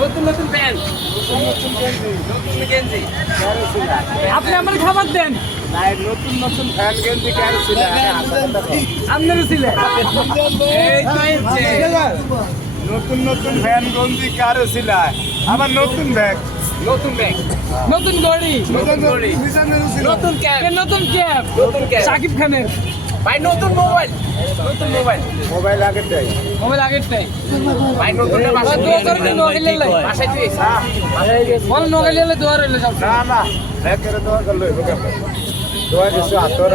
নতুন নতুন প্যান্ট, নতুন গেঞ্জি। আপনি আমার খাবার দেন। নতুন নতুন ফ্যান গেঞ্জি কেন ছিল? আপনারও ছিলেন। এই তো হচ্ছে। নতুন নতুন ফ্যান গেঞ্জি কারো ছিল? আমার নতুন ব্যাগ, নতুন ব্যাগ, নতুন ঘড়ি, নতুন ঘড়ি, নতুন ক্যাপ, নতুন ক্যাপ, নতুন ক্যাপ। শাকিব খানের ভাই নতুন মোবাইল, নতুন মোবাইল, মোবাইল আগের দেয়। মোবাইল আগেরটাই ভাই নতুন না বাসায় দোয়া করবে নোগাইলে লাই বাসায় তুই বল নোগাইলে দোয়া রইল সব না না একেরে দোয়া করলো দোয়া দিছো আতর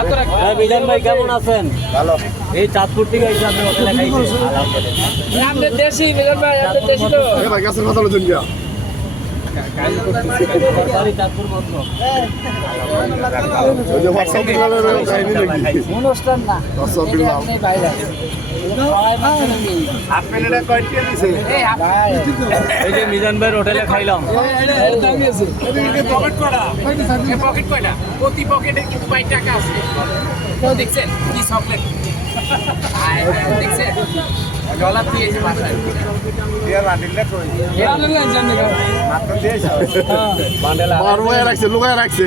আতর বিজন ভাই কেমন আছেন? ভালো। এই চাঁদপুর থেকে এসে আপনি হোটেলে খাইছেন? আলহামদুলিল্লাহ। আমাদের দেশি মিলন ভাই আমাদের দেশি তো ভাই গাছের কথা বলছেন কি? সরকারি চাঁদপুর মাত্র। ওই যে WhatsApp বিলালের কাহিনী নাকি? অনুষ্ঠান না WhatsApp বিলাল। আপনি বাইরে আপনি এটা কয়টি দিছে? এই এই যে মিজান ভাইয়ের হোটেলে খাইলাম। দামি আছে পকেট করা এই পকেট কয়টা প্রতি পকেটে কিন্তু 5 টাকা আছে দেখছেন কি চকলেট দেখছেন ডলার দিয়েছে বাসায় দিয়া বান্ডিলটা কই? ভালো না জানি মাত্র দিয়েছে। বান্ডেলা লুকায় রাখছে, লুকায় রাখছে।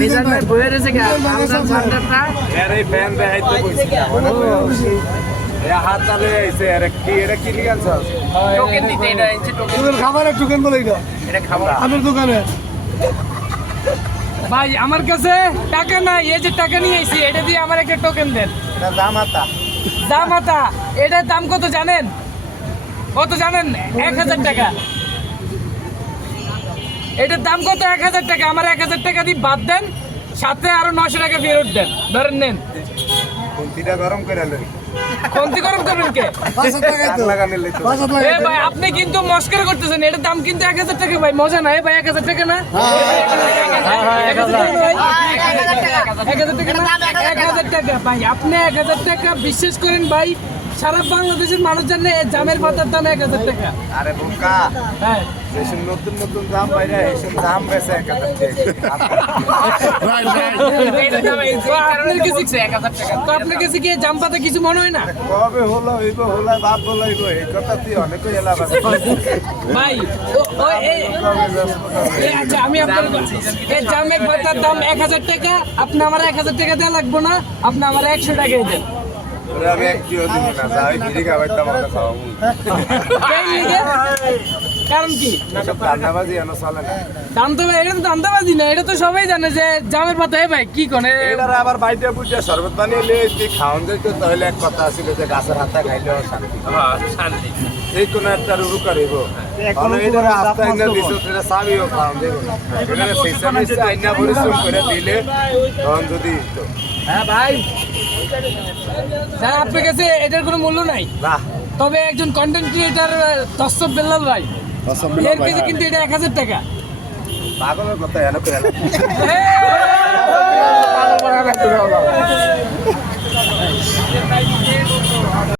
মিজান ভাই বইয়ে রয়েছে কি আমদান সান্ডারটা এর এই ফ্যান দেখাইতে কইছি। এ হাত চালে আইছে এর কি এটা কি লিখাছে? টোকেন দিতে এটা হচ্ছে টোকেন খাবারের টুকেন বলে এটা। এটা খাবার আমার দোকানে ভাই আমার কাছে টাকা নাই এই যে টাকা নিয়ে আইছি এটা দিয়ে আমার একটা টোকেন দেন এটা জামাতা। জামাতা এটার দাম কত জানেন? কত জানেন? 1000 টাকা। এটার দাম কত? 1000 টাকা। আমার 1000 টাকা দিয়ে বাদ দেন, সাথে আরো 900 টাকা ফেরত দেন। ধরেন নেন। কোনটিটা গরম করে লই? কোনটি গরম করবেন কে? 500 টাকা তো লাগানে লইতো। এ ভাই আপনি কিন্তু মস্করা করতেছেন। এটার দাম কিন্তু 1000 টাকা ভাই। মজা না ভাই 1000 টাকা না? 1000 টাকা ভাই। 1000 টাকা না? 1000 টাকা ভাই। আপনি 1000 টাকা বিশ্বাস করেন ভাই, সারা বাংলাদেশের মানুষ জানে জামের পাতার দাম 1000 টাকা। আরে বোকা, হ্যাঁ যেসব নতুন নতুন দাম বাইরে এসব দাম বেশি একাধারে। এটা দাম এই কারণে তো বলছে 1000 টাকা তো আপনার কাছে কি জাম পাতা কিছু মনে হয় না কবে হলো হইব হলো বাপ বলো হইব এই কথা তুই অনেকই এলাম আছে। ভাই? আচ্ছা আমি আপনার এই জামের পাতার দাম 1000 টাকা। আপনি আমার 1000 টাকা দেওয়া লাগবে না, আপনি আমার 100 টাকাই দেন। ওরে আমি একটিও দিব না, যাই বিড়ি খাওয়াইতাম আমরা খাওয়াবো। এই লিগে? কারণ কি? এসব ধান্দাবাজি এনে চলে না। এটা তো দান্দাবাজি না, এটা তো সবাই জানে যে জামের পাতা। ভাই কি কোনে এটার আবার বাইটা বুঝে শরবত বানিয়ে তুই খাওয়ান যেত তাহলে এক কথা ছিল যে গাছের হাতে খাইলেও শান্তি। শান্তি এই কোনো একটা রুরু করিব এটার হাতে আইনা দিছ এটা চাবিও খাওয়ান দেব না। এটা সিস্টেমে আইনা পরিশ্রম করে দিলে তখন যদি তো হ্যাঁ ভাই, স্যার আপনার কাছে এটার কোনো মূল্য নাই। না তবে একজন কন্টেন্ট ক্রিয়েটার তসফ বেল্লাল ভাই, এর কাছে কিন্তু এটা 1000 টাকা। পাগলের কথা এনে করে এই!